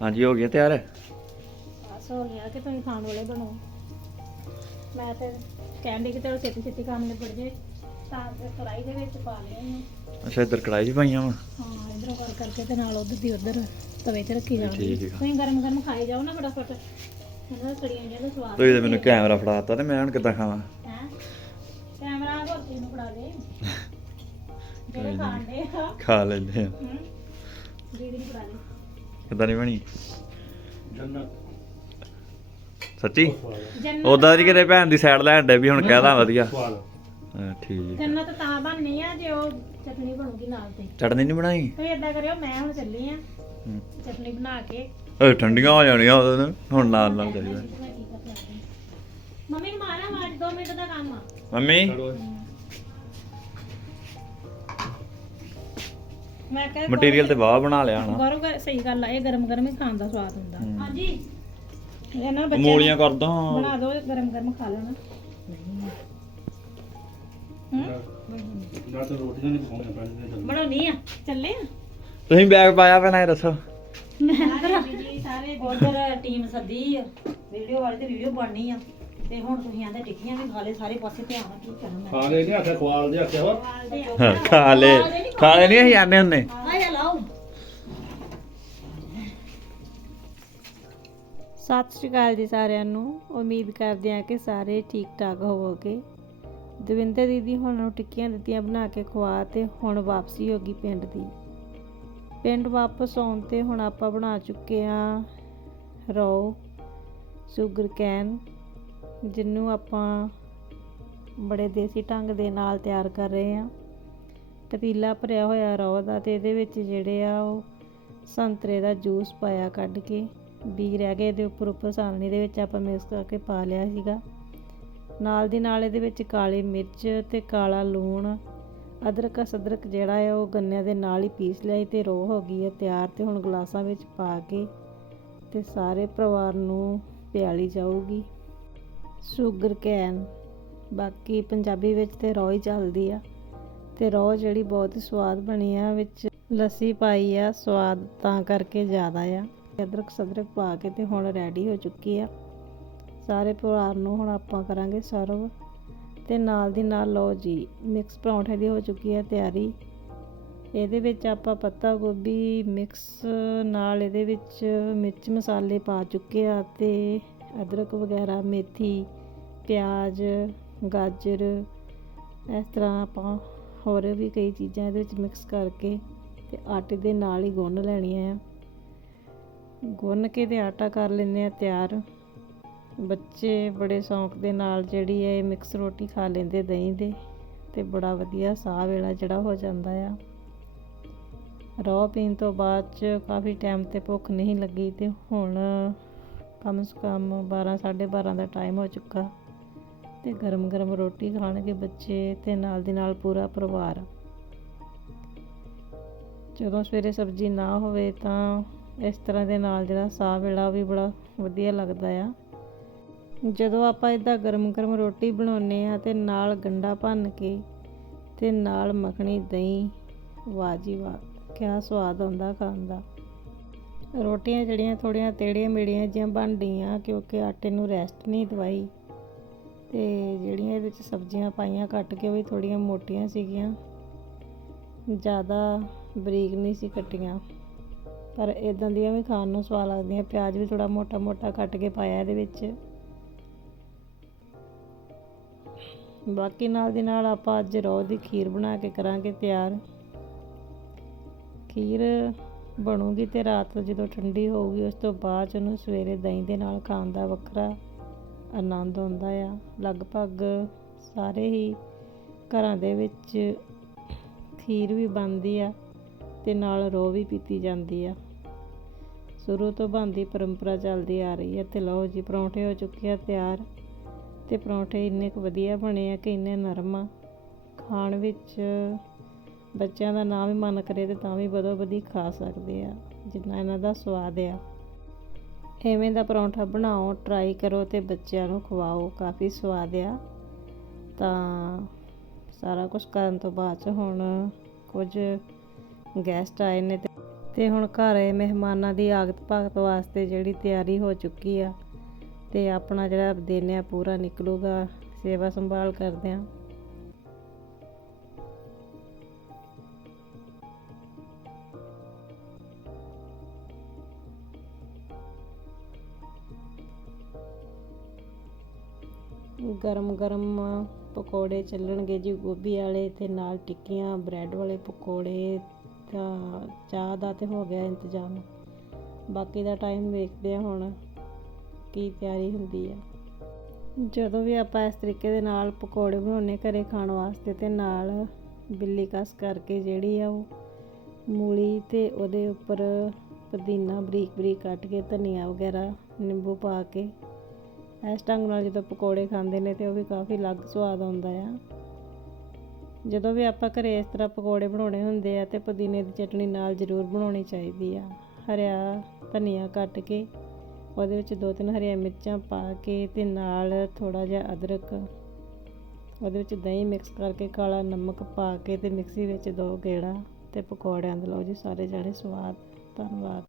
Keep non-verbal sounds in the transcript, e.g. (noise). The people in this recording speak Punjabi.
ਹਾਂਜੀ ਹੋ ਗਿਆ ਤਿਆਰ? ਬਸ ਹੋ ਗਿਆ ਕਿ ਤੁਸੀਂ ਖਾਣ ਵਾਲੇ ਬਣੋ। ਮੈਂ ਤੇ ਕਹਿੰਦੀ ਕਿ ਚਲੋ ਛੇਤੀ ਛੇਤੀ ਕੰਮ ਨਿਬੜ ਜੇ ਤਾਂ ਫਿਰ ਕੜਾਈ ਦੇ ਵਿੱਚ ਪਾ ਲਿਆ ਇਹਨੂੰ। ਅੱਛਾ ਇੱਧਰ ਕੜਾਈ 'ਚ ਪਾਈਆਂ ਵਾ? ਹਾਂ ਇਧਰੋਂ ਕਰ ਕਰਕੇ ਤੇ ਨਾਲ ਉਧਰ ਦੀ ਉਧਰ ਤਵੇ ਤੇ ਰੱਖੀ ਜਾਣੀ ਠੀਕ ਆ। ਤੁਸੀਂ ਗਰਮ ਗਰਮ ਖਾਈ ਜਾਓ ਨਾ ਫਟਾਫਟ। ਇਹਨਾਂ ਕੜੀਆਂ ਜਿਹਾ ਦਾ ਸਵਾਦ ਤੁਸੀਂ ਤਾਂ ਮੈਨੂੰ ਕੈਮਰਾ ਫੜਾਤਾ ਤੇ ਮੈਂ ਹੁਣ ਕਿੱਦਾਂ ਖਾਵਾਂ? ਹੈ? ਕੈਮਰਾ ਹੋਰ ਕੀ ਨੂੰ ਫੜਾ ਦੇ? (laughs) ਜਿਹੜੇ ਖਾਣ ਦੇ ਆ। ਖਾ ਲੈਂਦੇ ਆ। ਹੂੰ ਦੀਦੀ ਨੂੰ ਫੜਾ ਦੇ। ਕਿੱਦਾਂ ਨਹੀਂ ਬਣੀ? ਸੱਚੀ? ਜੰਨਤ ਉਦਾਂ ਦੀ ਕਿਤੇ ਭੈਣ ਦੀ ਸਾਈਡ ਲੈਣ ਡੇ ਵੀ ਹੁਣ ਕਹਿਦਾ ਵਧੀਆ। ਹਾਂ, ਠੀਕ ਜੰਨਤ ਤਾਂ ਬਣਨੀ ਆ ਜੇ ਉਹ ਚਟਨੀ ਬਣੂਗੀ ਨਾਲ ਤੇ। ਚਟਨੀ ਨਹੀਂ ਬਣਾਈ? ਤੁਸੀਂ ਏਦਾਂ ਕਰਿਓ ਮੈਂ ਹੁਣ ਚੱਲੀ ਆ। ਹੂੰ। ਚਟਨੀ ਬਣਾ ਕੇ। ਓਏ ਠੰਡੀਆਂ ਹੋ ਜਾਣੀਆਂ ਉਦੋਂ ਨੂੰ। ਹੁਣ ਨਾਲ ਨਾਲ ਚਾਹੀਦਾ ਮੈਂ। ਕੀ ਮੰਮੀ ਨੂੰ ਮਾਰਾ ਆਵਾਜ਼ 2 ਮਿੰਟ ਦਾ ਕੰਮ ਆ। ਮੰਮੀ? ਮੈਂ ਕਿਹਾ ਮਟੀਰੀਅਲ ਤੇ ਵਾਹ ਬਣਾ ਲਿਆ ਹਣਾ ਗਰਮ ਗਰ- ਸਹੀ ਗੱਲ ਆ ਇਹ ਗਰਮ ਗਰਮ ਹੀ ਖਾਣ ਦਾ ਸਵਾਦ ਹੁੰਦਾ। ਹਾਂਜੀ। ਇਹਨਾਂ ਬੱਚੇ ਮੂਲੀਆਂ ਕਰ ਦੋ ਬਣਾ ਦਿਓ ਗਰਮ ਗਰਮ ਖਾ ਲੈਣਾ। ਹੂੰ। ਬਣਾਉਣੀ ਆ? ਚੱਲੇ ਆ? ਤੁਸੀਂ ਬੈਗ ਪਾਇਆ ਪਹਿਲਾਂ ਇਹ ਦੱਸੋ। ਸਾਰੇ ਉਧਰ ਟੀਮ ਸੱਦੀ ਆ। ਵੀਡੀਓ ਵਾਲੀ ਤੇ ਵੀਡੀਓ ਬਣਨੀ ਆ। ਤੇ ਹੁਣ ਤੁਸੀਂ ਆਂਦੇ ਟਿੱਕੀਆਂ ਵੀ ਖਾ ਲੈ ਸਾਰੇ ਪਾਸੇ ਧਿਆਨ ਨਾਲ ਕੀ ਕਰਨਾ ਮੈਂ ਖਾ ਲੈ ਨਹੀਂ ਆਖਿਆ ਖਵਾਲ ਦੇ ਆਖਿਆ ਵਾ। ਹਾਂ, ਖਾ ਲੈ ਖਾ ਲੈ ਨਹੀਂ ਅਸੀਂ ਆਨੇ ਹੁੰਨੇ। ਆ ਜਾ ਲਾਓ। ਸਤਿ ਸ਼੍ਰੀ ਅਕਾਲ ਜੀ ਸਾਰਿਆਂ ਨੂੰ। ਉਮੀਦ ਕਰਦੇ ਹਾਂ ਕਿ ਸਾਰੇ ਠੀਕ ਠਾਕ ਹੋਵੋਗੇ। ਦਵਿੰਦਰ ਦੀਦੀ ਹੁਣ ਨੂੰ ਟਿੱਕੀਆਂ ਦਿੱਤੀਆਂ ਬਣਾ ਕੇ ਖਵਾ ਤੇ ਹੁਣ ਵਾਪਸੀ ਹੋ ਗਈ ਪਿੰਡ ਦੀ। ਪਿੰਡ ਵਾਪਸ ਆਉਣ ਤੇ ਹੁਣ ਆਪਾਂ ਬਣਾ ਚੁੱਕੇ ਆ ਰੋ ਸ਼ੂਗਰ ਕੈਨ ਜਿਹਨੂੰ ਆਪਾਂ ਬੜੇ ਦੇਸੀ ਢੰਗ ਦੇ ਨਾਲ ਤਿਆਰ ਕਰ ਰਹੇ ਹਾਂ। ਪਤੀਲਾ ਭਰਿਆ ਹੋਇਆ ਰੋਹ ਦਾ ਤੇ ਇਹਦੇ ਵਿੱਚ ਜਿਹੜੇ ਆ ਉਹ ਸੰਤਰੇ ਦਾ ਜੂਸ ਪਾਇਆ ਕੱਢ ਕੇ ਬੀ ਰਹਿ ਗਏ ਇਹਦੇ ਉੱਪਰ ਉੱਪਰ ਸਾਲਣੀ ਦੇ ਵਿੱਚ ਆਪਾਂ ਮਿਕਸ ਕਰਕੇ ਪਾ ਲਿਆ ਸੀਗਾ। ਨਾਲ ਦੀ ਨਾਲ ਇਹਦੇ ਵਿੱਚ ਕਾਲੀ ਮਿਰਚ ਤੇ ਕਾਲਾ ਲੂਣ, ਅਦਰਕ ਸਦਰਕ ਜਿਹੜਾ ਹੈ ਉਹ ਗੰਨਿਆਂ ਦੇ ਨਾਲ ਹੀ ਪੀਸ ਲਿਆ ਸੀ ਤੇ ਰੋਹ ਹੋ ਗਈ ਹੈ ਤਿਆਰ ਤੇ ਹੁਣ ਗਲਾਸਾਂ ਵਿੱਚ ਪਾ ਕੇ ਤੇ ਸਾਰੇ ਪਰਿਵਾਰ ਨੂੰ ਪਿਆਲੀ ਜਾਊਗੀ। ਸ਼ੂਗਰ ਕੈਨ, ਬਾਕੀ ਪੰਜਾਬੀ ਵਿੱਚ ਤੇ ਰੋਹ ਹੀ ਚੱਲਦੀ ਆ। ਤੇ ਰੋਹ ਜਿਹੜੀ ਬਹੁਤ ਹੀ ਸਵਾਦ ਬਣੀ ਆ, ਵਿੱਚ ਲੱਸੀ ਪਾਈ ਆ, ਸਵਾਦ ਤਾਂ ਕਰਕੇ ਜ਼ਿਆਦਾ ਆ। ਅਦਰਕ ਸਦਰਕ ਪਾ ਕੇ ਤੇ ਹੁਣ ਰੈਡੀ ਹੋ ਚੁੱਕੀ ਆ। ਸਾਰੇ ਪਰਿਵਾਰ ਨੂੰ ਹੁਣ ਆਪਾਂ ਕਰਾਂਗੇ ਸਰਵ। ਤੇ ਨਾਲ ਦੀ ਨਾਲ ਲਓ ਜੀ ਮਿਕਸ ਪਰੌਂਠੇ ਦੀ ਹੋ ਚੁੱਕੀ ਹੈ ਤਿਆਰੀ। ਇਹਦੇ ਵਿੱਚ ਆਪਾਂ ਪੱਤਾ ਗੋਭੀ ਮਿਕਸ ਨਾਲ ਇਹਦੇ ਵਿੱਚ ਮਿਰਚ ਮਸਾਲੇ ਪਾ ਚੁੱਕੇ ਆ ਤੇ ਅਦਰਕ ਵਗੈਰਾ, ਮੇਥੀ, ਪਿਆਜ਼, ਗਾਜਰ, ਇਸ ਤਰ੍ਹਾਂ ਆਪਾਂ ਹੋਰ ਵੀ ਕਈ ਚੀਜ਼ਾਂ ਇਹਦੇ ਵਿੱਚ ਮਿਕਸ ਕਰਕੇ ਤੇ ਆਟੇ ਦੇ ਨਾਲ ਹੀ ਗੁੰਨ ਲੈਣੀਆਂ ਆ ਗੁੰਨ ਕੇ ਤੇ ਆਟਾ ਕਰ ਲੈਂਦੇ ਆ ਤਿਆਰ। ਬੱਚੇ ਬੜੇ ਸ਼ੌਂਕ ਦੇ ਨਾਲ ਜਿਹੜੀ ਹੈ ਮਿਕਸ ਰੋਟੀ ਖਾ ਲੈਂਦੇ ਦਹੀਂ ਦੇ ਤੇ ਬੜਾ ਵਧੀਆ ਸਾਹ ਵੇਲਾ ਜਿਹੜਾ ਹੋ ਜਾਂਦਾ ਆ। ਰੋ ਪੀਣ ਤੋਂ ਬਾਅਦ ਚ ਕਾਫੀ ਟਾਈਮ ਤੇ ਭੁੱਖ ਨਹੀਂ ਲੱਗੀ ਤੇ ਹੁਣ ਕਮ ਸੇ ਕਮ 12 12:30 ਦਾ ਟਾਈਮ ਹੋ ਚੁੱਕਾ ਤੇ ਗਰਮ ਗਰਮ ਰੋਟੀ ਖਾਣਗੇ ਬੱਚੇ ਤੇ ਨਾਲ ਦੀ ਨਾਲ ਪੂਰਾ ਪਰਿਵਾਰ। ਜਦੋਂ ਸਵੇਰੇ ਸਬਜ਼ੀ ਨਾ ਹੋਵੇ ਤਾਂ ਇਸ ਤਰ੍ਹਾਂ ਦੇ ਨਾਲ ਜਿਹੜਾ ਸਾਹ ਵੇਲਾ ਵੀ ਬੜਾ ਵਧੀਆ ਲੱਗਦਾ ਆ। ਜਦੋਂ ਆਪਾਂ ਇਦਾਂ ਗਰਮ ਗਰਮ ਰੋਟੀ ਬਣਾਉਨੇ ਆ ਤੇ ਨਾਲ ਗੰਡਾ ਭੰਨ ਕੇ ਤੇ ਨਾਲ ਮੱਖਣੀ, ਦਹੀਂ, ਵਾਹ ਜੀ ਵਾਹ, ਕਿਆ ਸਵਾਦ ਆਉਂਦਾ ਖਾਣ ਦਾ। ਰੋਟੀਆਂ ਜਿਹੜੀਆਂ ਥੋੜੀਆਂ ਤੇੜੀਆਂ ਮੇੜੀਆਂ ਜਿਹੀਆਂ ਬਣਦੀਆਂ ਕਿਉਂਕਿ ਆਟੇ ਨੂੰ ਰੈਸਟ ਨਹੀਂ ਦਵਾਈ। ਤੇ ਜਿਹੜੀਆਂ ਇਹਦੇ ਵਿੱਚ ਸਬਜ਼ੀਆਂ ਪਾਈਆਂ ਕੱਟ ਕੇ ਉਹ ਵੀ ਥੋੜੀਆਂ ਮੋਟੀਆਂ ਸੀਗੀਆਂ। ਜ਼ਿਆਦਾ ਬਰੀਕ ਨਹੀਂ ਸੀ ਕੱਟੀਆਂ। ਪਰ ਇਦਾਂ ਦੀਆਂ ਵੀ ਖਾਣ ਨੂੰ ਸਵਾਦ ਲੱਗਦੀਆਂ। ਪਿਆਜ਼ ਵੀ ਥੋੜਾ ਮੋਟਾ ਮੋਟਾ ਕੱਟ ਕੇ ਪਾਇਆ ਇਹਦੇ ਵਿੱਚ। ਬਾਕੀ ਨਾਲ ਦੀ ਨਾਲ ਆਪਾਂ ਅੱਜ ਰੋਹ ਦੀ ਖੀਰ ਬਣਾ ਕੇ ਕਰਾਂਗੇ ਤਿਆਰ। ਖੀਰ ਬਣੂਗੀ ਤੇ ਰਾਤ ਜਦੋਂ ਠੰਡੀ ਹੋਊਗੀ, ਉਸ ਤੋਂ ਬਾਅਦ 'ਚ ਉਹਨੂੰ ਸਵੇਰੇ ਦਹੀਂ ਦੇ ਨਾਲ ਖਾਣ ਦਾ ਵੱਖਰਾ ਆਨੰਦ ਆਉਂਦਾ ਆ। ਲਗਭਗ ਸਾਰੇ ਹੀ ਘਰਾਂ ਦੇ ਵਿੱਚ ਖੀਰ ਵੀ ਬਣਦੀ ਆ ਤੇ ਨਾਲ ਰੋਹ ਵੀ ਪੀਤੀ ਜਾਂਦੀ ਆ। ਸ਼ੁਰੂ ਤੋਂ ਬਣਦੀ ਪਰੰਪਰਾ ਚੱਲਦੀ ਆ ਰਹੀ ਹੈ ਤੇ ਲਓ ਜੀ, ਪਰੌਂਠੇ ਹੋ ਚੁੱਕੇ ਆ ਤਿਆਰ ਤੇ ਪਰੌਂਠੇ ਇੰਨੇ ਕੁ ਵਧੀਆ ਬਣੇ ਆ ਕਿ ਇੰਨੇ ਨਰਮ ਆ। ਖਾਣ ਵਿੱਚ ਬੱਚਿਆਂ ਦਾ ਨਾ ਵੀ ਮਨ ਕਰੇ ਤੇ ਤਾਂ ਵੀ ਬਦੋ ਬਦੀ ਖਾ ਸਕਦੇ ਆ, ਜਿੰਨਾ ਇਹਨਾਂ ਦਾ ਸਵਾਦ ਆ। ਐਵੇਂ ਦਾ ਪਰੌਂਠਾ ਬਣਾਓ ਟਰਾਈ ਕਰੋ ਤੇ ਬੱਚਿਆਂ ਨੂੰ ਖਵਾਓ, ਕਾਫੀ ਸਵਾਦ ਆ। ਤਾਂ ਸਾਰਾ ਕੁਝ ਕਰਨ ਤੋਂ ਬਾਅਦ ਚ ਹੁਣ ਕੁਝ ਗੈਸਟ ਆਏ ਨੇ ਤੇ ਤੇ ਹੁਣ ਘਰ ਆਏ ਮਹਿਮਾਨਾਂ ਦੀ ਆਗਤ ਭਗਤ ਵਾਸਤੇ ਜਿਹੜੀ ਤਿਆਰੀ ਹੋ ਚੁੱਕੀ ਆ। ਤੇ ਆਪਣਾ ਜਿਹੜਾ ਦਿਨ ਆ ਪੂਰਾ ਨਿਕਲੂਗਾ, ਸੇਵਾ ਸੰਭਾਲ ਕਰਦੇ ਆ। ਗਰਮ ਗਰਮ ਪਕੌੜੇ ਚੱਲਣਗੇ ਜੀ, ਗੋਭੀ ਵਾਲੇ ਤੇ ਨਾਲ ਟਿੱਕੀਆਂ, ਬ੍ਰੈਡ ਵਾਲੇ ਪਕੌੜੇ ਤਾਂ ਚਾਹ ਦਾ ਤੇ ਹੋ ਗਿਆ ਇੰਤਜ਼ਾਮ। ਬਾਕੀ ਦਾ ਟਾਈਮ ਵੇਖਦੇ ਆ ਹੁਣ ਕੀ ਤਿਆਰੀ ਹੁੰਦੀ ਆ। ਜਦੋਂ ਵੀ ਆਪਾਂ ਇਸ ਤਰੀਕੇ ਦੇ ਨਾਲ ਪਕੌੜੇ ਬਣਾਉਣੇ ਘਰੇ ਖਾਣ ਵਾਸਤੇ ਤੇ ਨਾਲ ਬਿੱਲੀ ਕਸ ਕਰਕੇ ਜਿਹੜੀ ਆ ਉਹ ਮੂਲੀ ਤੇ ਉਹਦੇ ਉੱਪਰ ਪੁਦੀਨਾ ਬਰੀਕ ਬਰੀਕ ਕੱਟ ਕੇ ਧਨੀਆ ਵਗੈਰਾ ਨਿੰਬੂ ਪਾ ਕੇ ਇਸ ਢੰਗ ਨਾਲ ਜਦੋਂ ਪਕੌੜੇ ਖਾਂਦੇ ਨੇ ਤੇ ਉਹ ਵੀ ਕਾਫੀ ਅਲੱਗ ਸਵਾਦ ਆਉਂਦਾ ਆ। ਜਦੋਂ ਵੀ ਆਪਾਂ ਘਰੇ ਇਸ ਤਰ੍ਹਾਂ ਪਕੌੜੇ ਬਣਾਉਣੇ ਹੁੰਦੇ ਆ ਤੇ ਪੁਦੀਨੇ ਦੀ ਚਟਣੀ ਨਾਲ ਜ਼ਰੂਰ ਬਣਾਉਣੀ ਚਾਹੀਦੀ ਆ। ਹਰਿਆ ਧਨੀਆ ਕੱਟ ਕੇ ਉਹਦੇ ਵਿੱਚ ਦੋ ਤਿੰਨ ਹਰੀਆਂ ਮਿਰਚਾਂ ਪਾ ਕੇ ਤੇ ਨਾਲ ਥੋੜਾ ਜਿਹਾ ਅਦਰਕ, ਉਹਦੇ ਵਿੱਚ ਦਹੀਂ ਮਿਕਸ ਕਰਕੇ ਕਾਲਾ ਨਮਕ ਪਾ ਕੇ ਤੇ ਮਿਕਸੀ ਵਿੱਚ ਦੋ ਗੇੜਾ ਤੇ ਪਕੌੜਿਆਂ ਦੇ। ਲਓ ਜੀ, ਸਾਰੇ ਜਿਹੜੇ ਸਵਾਦ, ਧੰਨਵਾਦ।